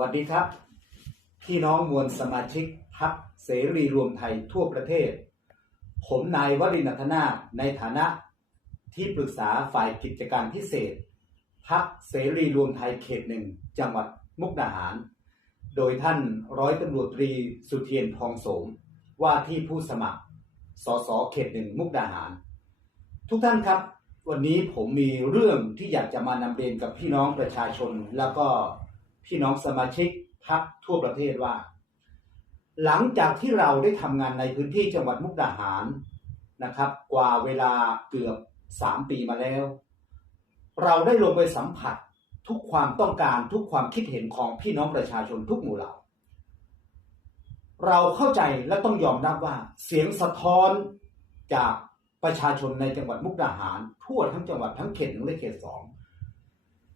วัสดีครับ พี่น้องมวลสมาชิกพรรคเสรีรวมไทยทั่วประเทศ ผมนายวรินทนาในฐานะที่ปรึกษาฝ่ายกิจการพิเศษพรรคเสรีรวมไทยเขตหนึ่งจังหวัดมุกดาหาร โดยท่านร้อยตำรวจตรีสุเทียนทองโสม ว่าที่ผู้สมัครสสเขตหนึ่งมุกดาหาร ทุกท่านครับวันนี้ผมมีเรื่องที่อยากจะมานำเรียนกับพี่น้องประชาชน แล้วก็ พี่น้องสมาชิกพักทั่วประเทศว่า หลังจากที่เราได้ทำงานในพื้นที่จังหวัดมุกดาหารนะครับ กว่าเวลาเกือบสามปีมาแล้ว เราได้ลงไปสัมผัสทุกความต้องการทุกความคิดเห็นของพี่น้องประชาชนทุกหมู่เหล่า เราเข้าใจและต้องยอมรับว่า เสียงสะท้อนจากประชาชนในจังหวัดมุกดาหาร ทั่วทั้งจังหวัดทั้งเขตหนึ่งและเขตสอง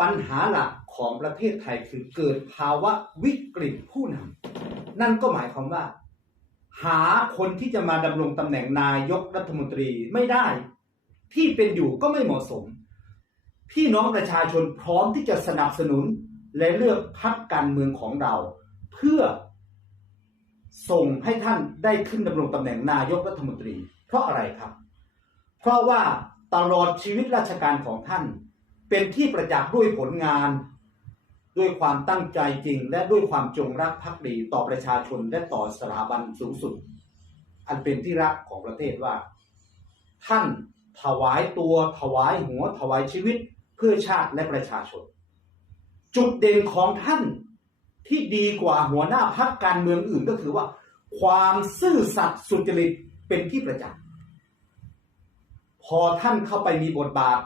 ปัญหาหลักของประเทศไทยคือเกิดภาวะวิกฤตผู้นำนั่นก็หมายความว่า หาคนที่จะมาดำรงตำแหน่งนายกรัฐมนตรีไม่ได้ ที่เป็นอยู่ก็ไม่เหมาะสม พี่น้องประชาชนพร้อมที่จะสนับสนุนและเลือกพรรคการเมืองของเรา เพื่อ ส่งให้ท่านได้ขึ้นดำรงตำแหน่งนายกรัฐมนตรี เพราะอะไรครับ เพราะว่าตลอดชีวิตราชการของท่าน เป็นที่ประจักษ์ด้วยผลงาน ด้วยความตั้งใจจริง และด้วยความจงรักภักดีต่อประชาชนและต่อสถาบันสูงสุด อันเป็นที่รักของประเทศว่า ท่านถวายตัวถวายหัวถวายชีวิตเพื่อชาติและประชาชน จุดเด่นของท่านที่ดีกว่าหัวหน้าพักการเมืองอื่นก็คือว่า ความซื่อสัตย์สุจริตเป็นที่ประจักษ์พอท่านเข้าไปมีบทบาท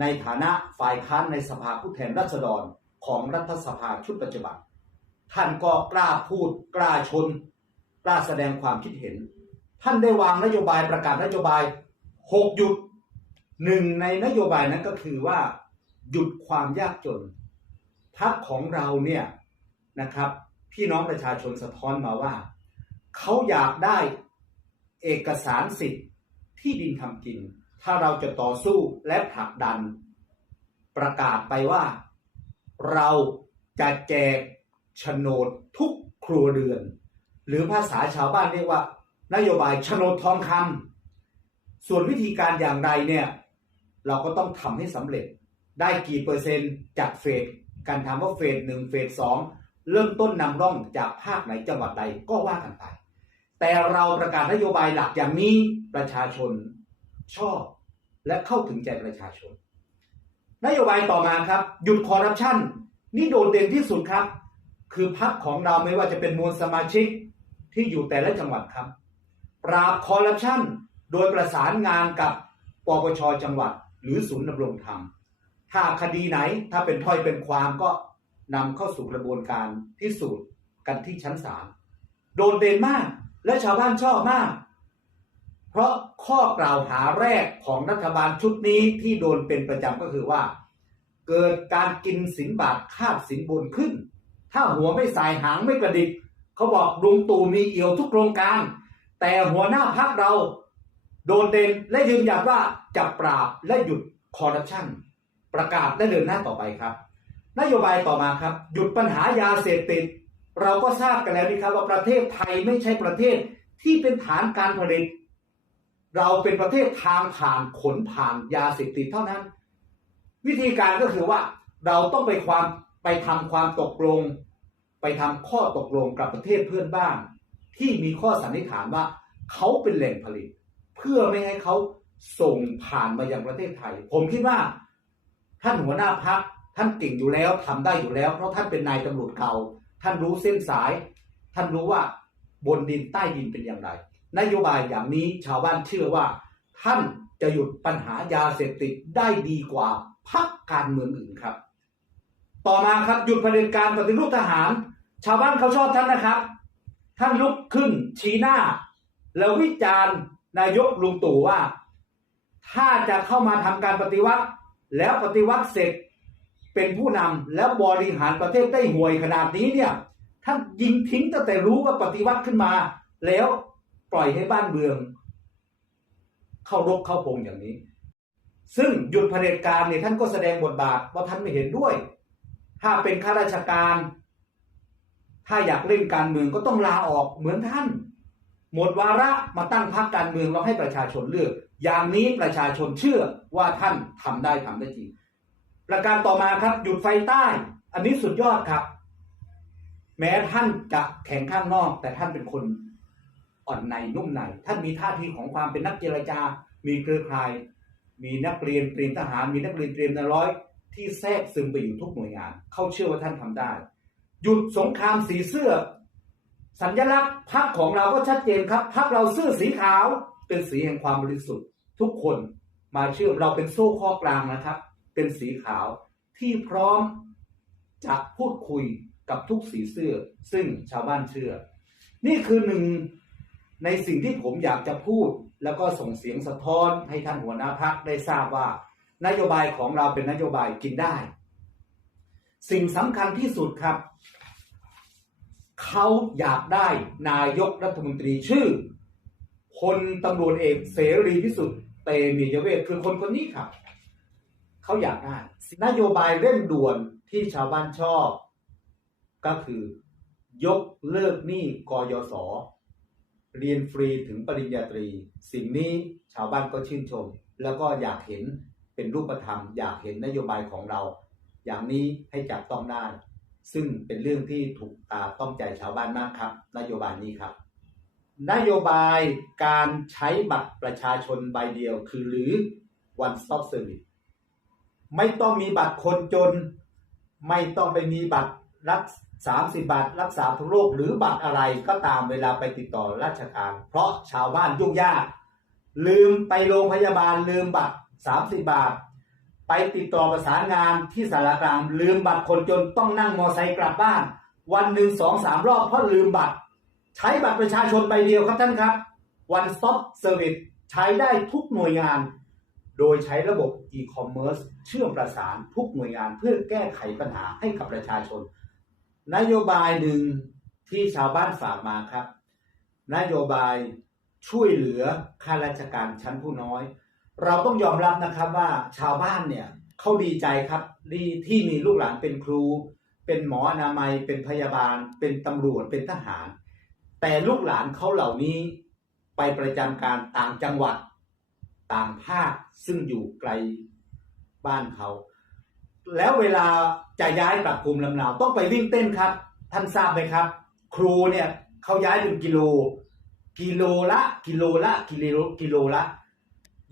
ในฐานะฝ่ายค้านในสภาผู้แทนราษฎรของรัฐสภาชุดปัจจุบัน ท่านก็กล้าพูดกล้าชน กล้าแสดงความคิดเห็น ท่านได้วางนโยบายประกาศนโยบายหกหยุดหนึ่งในนโยบายนั้นก็คือว่า หยุดความยากจนพักของเราเนี่ยนะครับ พี่น้องประชาชนสะท้อนมาว่า เขาอยากได้เอกสารสิทธิ์ที่ดินทำกิน ถ้าเราจะต่อสู้และผลักดัน ประกาศไปว่า เราจะแจกโฉนดทุกครัวเรือน หรือภาษาชาวบ้านเรียกว่า นโยบายโฉนดทองคำส่วนวิธีการอย่างไรเนี่ย เราก็ต้องทำให้สำเร็จ ได้กี่เปอร์เซ็นต์จากเฟสการทำว่าเฟสหนึ่งเฟสสองเริ่มต้นนำร่องจากภาคไหนจังหวัดใดก็ว่ากันไป แต่เราประกาศนโยบายหลักอย่างนี้ประชาชน ชอบและเข้าถึงใจประชาชน นโยบายต่อมาครับ หยุดคอร์รัปชันนี่โดดเด่นที่สุดครับ คือพักของเราไม่ว่าจะเป็นมวลสมาชิกที่อยู่แต่ละจังหวัดครับ ปราบคอร์รัปชันโดยประสานงานกับปปชจังหวัด หรือศูนย์ดำรงธรรมถ้าคดีไหนถ้าเป็นถ้อยเป็นความก็นำเข้าสู่กระบวนการพิสูจน์กันที่ชั้นศาลโดดเด่นมากและชาวบ้านชอบมาก เพราะข้อกล่าวหาแรกของรัฐบาลชุดนี้ที่โดนเป็นประจำก็คือว่า เกิดการกินสินบาทคาบสินบนขึ้น ถ้าหัวไม่สายหางไม่กระดิกเขาบอกลุงตู่มีเอี่ยวทุกโครงการ แต่หัวหน้าพักเราโดดเด่นและยืนยันว่าจะปราบและหยุดคอร์รัปชันประกาศและเดินหน้าต่อไปครับ นโยบายต่อมาครับ หยุดปัญหายาเสพติด เราก็ทราบกันแล้วนี่ครับว่าประเทศไทยไม่ใช่ประเทศที่เป็นฐานการผลิต เราเป็นประเทศทางผ่านขนผ่านยาเสพติดเท่านั้น วิธีการก็คือว่าเราต้องไปความไปทำความตกลง ไปทำข้อตกลงกับประเทศเพื่อนบ้าน ที่มีข้อสันนิษฐานว่าเขาเป็นแหล่งผลิต เพื่อไม่ให้เขาส่งผ่านมายังประเทศไทย ผมคิดว่า ท่านหัวหน้าพักท่านเก่งอยู่แล้วทำได้อยู่แล้ว เพราะท่านเป็นนายตำรวจเก่า ท่านรู้เส้นสาย ท่านรู้ว่าบนดินใต้ดินเป็นอย่างไร นโยบายอย่างนี้ชาวบ้านเชื่อว่า ท่านจะหยุดปัญหายาเสพติดได้ดีกว่าพักการเมืองอื่นครับ ต่อมาครับหยุดประเด็จการปฏิรูปทหาร ชาวบ้านเขาชอบท่านนะครับ ท่านลุกขึ้นชี้หน้า แล้ววิจารณ์นายกลุงตู่ว่า ถ้าจะเข้ามาทำการปฏิวัติ แล้วปฏิวัติเสร็จเป็นผู้นำแล้วบริหารประเทศได้ห่วยขนาดนี้เนี่ยท่านยิงทิ้งตั้งแต่รู้ว่าปฏิวัติขึ้นมา แล้ว ปล่อยให้บ้านเมือง เข้ารบเข้าพงอย่างนี้ ซึ่งหยุดเผด็จการเนี่ยท่านก็แสดงบทบาทว่าท่านไม่เห็นด้วย ถ้าเป็นข้าราชการ ถ้าอยากเล่นการเมืองก็ต้องลาออกเหมือนท่าน หมดวาระมาตั้งพรรคการเมืองเราให้ประชาชนเลือก อย่างนี้ประชาชนเชื่อว่าท่านทำได้ทำได้จริงประการต่อมาครับ หยุดไฟใต้ อันนี้สุดยอดครับ แม้ท่านจะแข็งข้างนอก แต่ท่านเป็นคน อ่อนในนุ่มในท่านมีท่าทีของความเป็นนักเจรจา มีเครือข่าย มีนักเรียนเตรียมทหารมีนักเรียนเตรียมนายร้อย ที่แทรกซึมไปอยู่ทุกหน่วยงาน เขาเชื่อว่าท่านทำได้ หยุดสงครามสีเสื้อ สัญลักษณ์พรรคของเราก็ชัดเจนครับพรรคเราเสื้อสีขาวเป็นสีแห่งความบริสุทธิ์ ทุกคนมาเชื่อเราเป็นโซ่ข้อกลางนะครับ เป็นสีขาวที่พร้อมจะพูดคุยกับทุกสีเสื้อ ซึ่งชาวบ้านเชื่อ นี่คือหนึ่ง ในสิ่งที่ผมอยากจะพูด แล้วก็ส่งเสียงสะท้อนให้ท่านหัวหน้าพักได้ทราบว่า นโยบายของเราเป็นนโยบายกินได้ สิ่งสำคัญที่สุดครับ เขาอยากได้นายกรัฐมนตรีชื่อพลตำรวจเอกเสรีพิสุทธิ์เตมียเวทคือคนคนนี้ครับเขาอยากได้นโยบายเร่งด่วนที่ชาวบ้านชอบ ก็คือยกเลิกหนี้กยศ เรียนฟรีถึงปริญญาตรี สิ่งนี้ชาวบ้านก็ชื่นชม แล้วก็อยากเห็นเป็นรูปธรรม อยากเห็นนโยบายของเรา อย่างนี้ให้จับต้องได้ ซึ่งเป็นเรื่องที่ถูกตาต้องใจชาวบ้านมากครับ นโยบายนี้ครับ นโยบายการใช้บัตรประชาชนใบเดียว คือหรือ one stop service ไม่ต้องมีบัตรคนจน ไม่ต้องไปมีบัตรรัก สามสิบาทรักษาทุกโรคหรือบัตรอะไรก็ตามเวลาไปติดต่อราชการ เพราะชาวบ้านยุ่งยาก ลืมไปโรงพยาบาลลืมบัตรสามสิบาท ไปติดต่อประสานงานที่สารกลางลืมบัตรคนจนต้องนั่งมอไซค์กลับบ้าน วันหนึ่งสองสามรอบเพราะลืมบัตร ใช้บัตรประชาชนใบเดียวครับท่านครับ one stop service ใช้ได้ทุกหน่วยงานโดยใช้ระบบ e-commerce เชื่อมประสานทุกหน่วยงานเพื่อแก้ไขปัญหาให้กับประชาชน นโยบายหนึ่งที่ชาวบ้านฝากมาครับ นโยบายช่วยเหลือข้าราชการชั้นผู้น้อย เราต้องยอมรับนะครับว่าชาวบ้านเนี่ยเขาดีใจครับดีที่มีลูกหลานเป็นครู เป็นหมออนามัย เป็นพยาบาล เป็นตำรวจเป็นทหาร แต่ลูกหลานเขาเหล่านี้ไปประจำการต่างจังหวัด ต่างภาคซึ่งอยู่ไกลบ้านเขา แล้วเวลาจะย้ายกลับภูมิลำเนาต้องไปวิ่งเต้นครับ ท่านทราบไหมครับ ครูเนี่ยเขาย้ายเป็นกิโล กิโลละกิโลละกิโลกิโลละ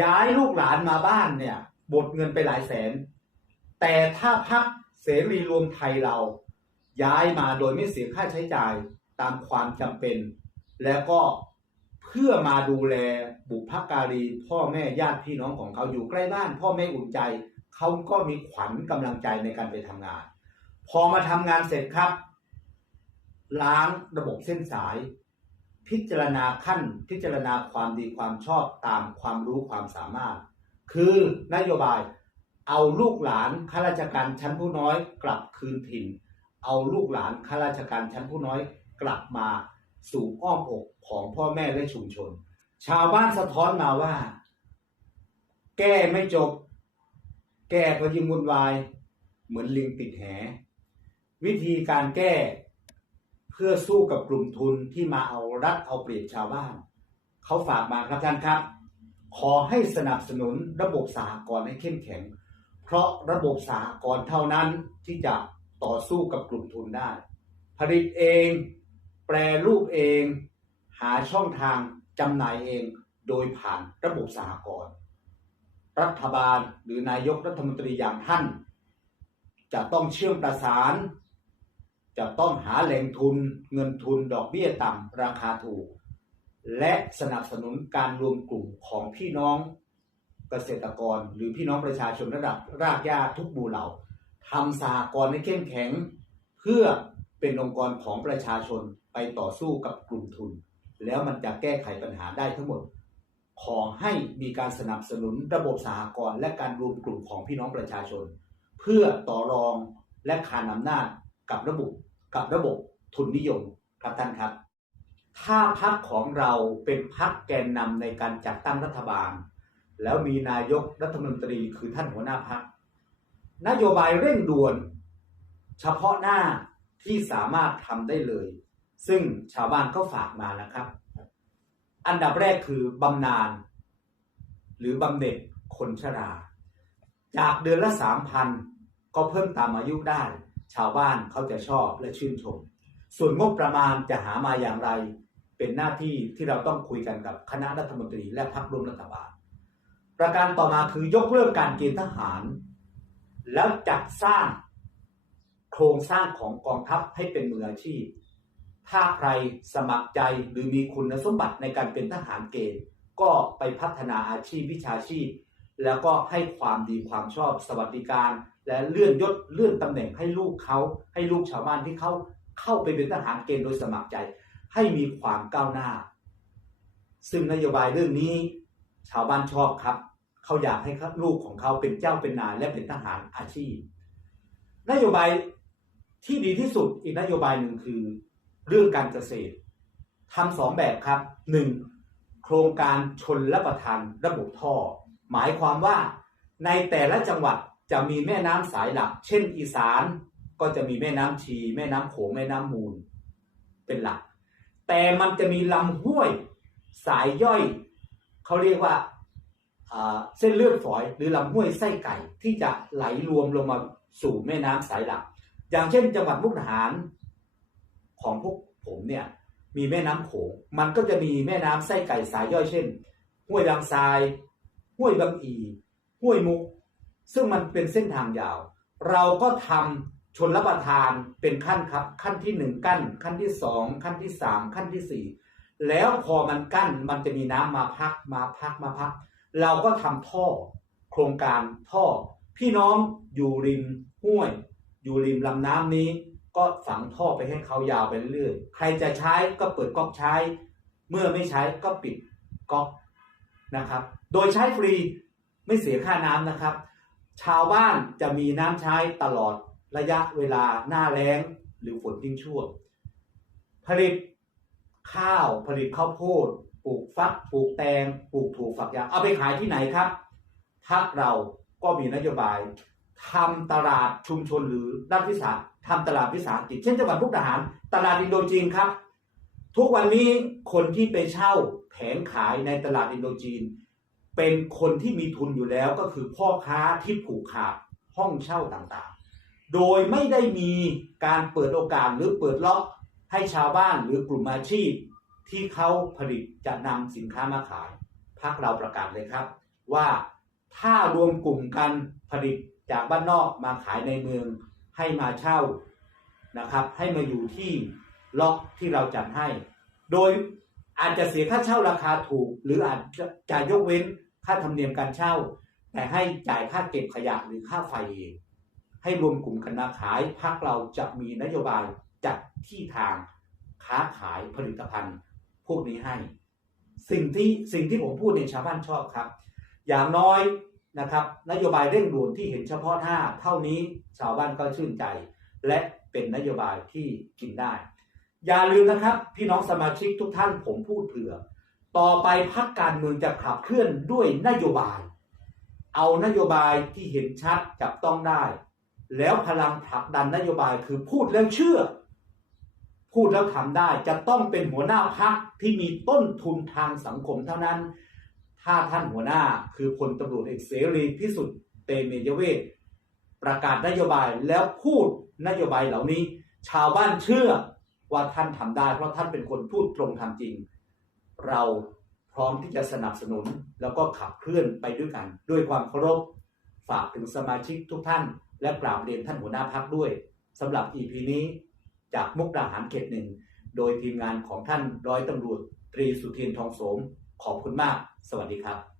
ย้ายลูกหลานมาบ้านเนี่ยบดเงินไปหลายแสน แต่ถ้าพักเสรีรวมไทยเรา ย้ายมาโดยไม่เสียค่าใช้จ่ายตามความจำเป็น แล้วก็เพื่อมาดูแลบุพการีพ่อแม่ญาติพี่น้องของเขาอยู่ใกล้บ้าน พ่อแม่อุ่นใจ เขาก็มีขวัญกำลังใจในการไปทำงาน พอมาทำงานเสร็จครับ ล้างระบบเส้นสาย พิจารณาขั้น พิจารณาความดีความชอบตามความรู้ความสามารถ คือนโยบายเอาลูกหลานข้าราชการชั้นผู้น้อยกลับคืนถิ่น เอาลูกหลานข้าราชการชั้นผู้น้อยกลับมาสู่อ้อมอกของพ่อแม่และชุมชน ชาวบ้านสะท้อนมาว่า แก้ไม่จบ แก้ก็ยิ่งวุ่นวาย เหมือนลิงติดแห วิธีการแก้เพื่อสู้กับกลุ่มทุนที่มาเอารัดเอาเปรียบชาวบ้าน เขาฝากมาครับท่านครับ ขอให้สนับสนุนระบบสหกรณ์ให้เข้มแข็ง เพราะระบบสหกรณ์เท่านั้นที่จะต่อสู้กับกลุ่มทุนได้ ผลิตเอง แปรรูปเอง หาช่องทางจำหน่ายเอง โดยผ่านระบบสหกรณ์ รัฐบาลหรือนายกรัฐมนตรีอย่างท่าน จะต้องเชื่อมประสาน จะต้องหาแหล่งทุนเงินทุนดอกเบี้ยต่ำราคาถูก และสนับสนุนการรวมกลุ่มของพี่น้องเกษตรกร หรือพี่น้องประชาชนระดับรากหญ้าทุกหมู่เหล่าทำสหกรณ์ให้เข้มแข็ง เพื่อเป็นองค์กรของประชาชนไปต่อสู้กับกลุ่มทุน แล้วมันจะแก้ไขปัญหาได้ทั้งหมด ขอให้มีการสนับสนุนระบบสหกรณ์และการรวมกลุ่มของพี่น้องประชาชน เพื่อต่อรองและขานอำนาจกับระบบกับระบบทุนนิยมครับท่านครับ ถ้าพักของเราเป็นพักแกนนำในการจัดตั้งรัฐบาล แล้วมีนายกรัฐมนตรีคือท่านหัวหน้าพักนโยบายเร่งด่วน เฉพาะหน้าที่สามารถทำได้เลย ซึ่งชาวบ้านก็ฝากมานะครับ อันดับแรกคือบำนาญหรือบำเหน็จคนชรา จากเดือนละสามพันก็เพิ่มตามอายุได้ ชาวบ้านเขาจะชอบและชื่นชม ส่วนงบประมาณจะหามาอย่างไร เป็นหน้าที่ที่เราต้องคุยกันกับคณะรัฐมนตรีและพรรคร่วมรัฐบาล ประการต่อมาคือยกเลิกการเกณฑ์ทหาร แล้วจัดสร้างโครงสร้างของกองทัพให้เป็นมืออาชีพ ถ้าใครสมัครใจหรือมีคุณสมบัติในการเป็นทหารเกณฑ์ ก็ไปพัฒนาอาชีพวิชาชีพ แล้วก็ให้ความดีความชอบสวัสดิการ และเลื่อนยศเลื่อนตำแหน่งให้ลูกเขา ให้ลูกชาวบ้านที่เขาเข้าไปเป็นทหารเกณฑ์โดยสมัครใจ ให้มีความก้าวหน้า ซึ่งนโยบายเรื่องนี้ ชาวบ้านชอบครับเขาอยากให้ลูกของเขาเป็นเจ้าเป็นนายและเป็นทหารอาชีพ นโยบายที่ดีที่สุดอีกนโยบายหนึ่งคือ เรื่องการเกษตรทำสองแบบครับหนึ่งโครงการชนรับประทานระบบท่อ หมายความว่าในแต่ละจังหวัดจะมีแม่น้ำสายหลัก เช่น อีสานก็จะมีแม่น้ำชี แม่น้ำโขงแม่น้ำมูล เป็นหลัก แต่มันจะมีลำห้วยสายย่อยเขาเรียกว่าเส้นเลือดฝอยหรือลำห้วยไส้ไก่ที่จะไหลรวมลงมาสู่แม่น้ำสายหลัก อย่างเช่น จังหวัดมุกดาหาร ของพวกผมเนี่ยมีแม่น้ำโขงมันก็จะมีแม่น้ำไส้ไก่สายย่อยเช่น ห้วยบางทราย ห้วยบางอี ห้วยมุก ซึ่งมันเป็นเส้นทางยาว เราก็ทำชนรับประทานเป็นขั้นครับ ขั้นที่หนึ่งกั้น ขั้นที่สองขั้นที่สามขั้นที่สี่แล้วพอมันกั้นมันจะมีน้ำมาพักมาพักมาพัก เราก็ทำท่อโครงการท่อ พี่น้องอยู่ริมห้วย อยู่ริมลำน้ำนี้ ก็ฝังท่อไปให้เขายาวไปเรื่อยใครจะใช้ก็เปิดก๊อกใช้ เมื่อไม่ใช้ก็ปิดก๊อกนะครับ โดยใช้ฟรีไม่เสียค่าน้ำนะครับ ชาวบ้านจะมีน้ำใช้ตลอดระยะเวลาหน้าแล้งหรือฝนทิ้งช่วงผลิตข้าวผลิตข้าวโพดปลูกฟักปลูกแตงปลูกถั่วฝักยาวเอาไปขายที่ไหนครับทักเราก็มีนโยบายทำตลาดชุมชนหรือด้านวิสา ทำตลาดวิสาหกิจเช่นจังหวัดมุกดาหาร ตลาดอินโดจีนครับ ทุกวันนี้คนที่ไปเช่าแผงขายในตลาดอินโดจีน เป็นคนที่มีทุนอยู่แล้วก็คือพ่อค้าที่ผูกขาดห้องเช่าต่างๆ โดยไม่ได้มีการเปิดโอกาสหรือเปิดล็อกให้ชาวบ้านหรือกลุ่มอาชีพ ที่เขาผลิตจะนำสินค้ามาขายพักเราประกาศเลยครับ ว่าถ้ารวมกลุ่มกันผลิตจากบ้านนอกมาขายในเมือง ให้มาเช่านะครับ ให้มาอยู่ที่ล็อกที่เราจัดให้ โดยอาจจะเสียค่าเช่าราคาถูก หรืออาจจะจ่ายยกเว้นค่าธรรมเนียมการเช่า แต่ให้จ่ายค่าเก็บขยะหรือค่าไฟเองให้รวมกลุ่มกันมาขายภาคเราจะมีนโยบายจัดที่ทางค้าขายผลิตภัณฑ์ พวกนี้ให้ สิ่งที่สิ่งที่ผมพูดในชาวบ้านชอบครับ อย่างน้อย นะครับนโยบายเร่งด่วนที่เห็นเฉพาะหน้าเท่านี้ชาวบ้านก็ชื่นใจ และเป็นนโยบายที่กินได้ อย่าลืมนะครับ พี่น้องสมาชิกทุกท่านผมพูดเผื่อ ต่อไปพักการเมืองจะขับเคลื่อนด้วยนโยบาย เอานโยบายที่เห็นชัดจับต้องได้ แล้วพลังผลักดันนโยบายคือพูดแล้วเชื่อ พูดแล้วทำได้จะต้องเป็นหัวหน้าพักที่มีต้นทุนทางสังคมเท่านั้น ถ้าท่านหัวหน้าคือพลตำรวจเอกเสรีพิสุทธิ์เตมียเวทประกาศนโยบายแล้วพูดนโยบายเหล่านี้ ชาวบ้านเชื่อว่าท่านทำได้ เพราะท่านเป็นคนพูดตรงทำจริง เราพร้อมที่จะสนับสนุนแล้วก็ขับเคลื่อนไปด้วยกัน ด้วยความเคารพฝากถึงสมาชิกทุกท่าน และกราบเรียนท่านหัวหน้าพักด้วยสำหรับ EP นี้จากมุกดาหารเขตหนึ่ง โดยทีมงานของท่านร้อยตำรวจตรีสุเทียนทองโสม ขอบคุณมาก สวัสดีครับ